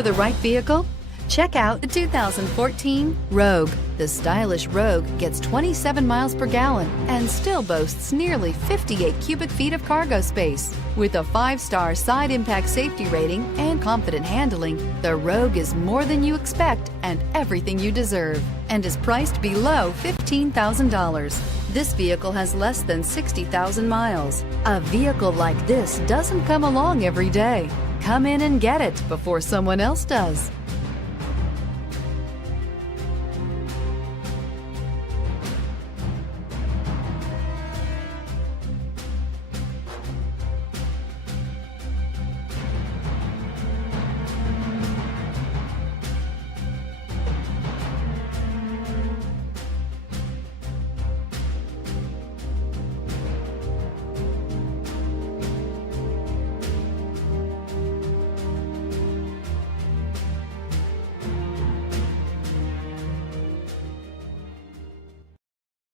for the right vehicle? Check out the 2014 Rogue. The stylish Rogue gets 27 miles per gallon and still boasts nearly 58 cubic feet of cargo space. With a 5-star side impact safety rating and confident handling, the Rogue is more than you expect and everything you deserve, and is priced below $15,000. This vehicle has less than 60,000 miles. A vehicle like this doesn't come along every day. Come in and get it before someone else does.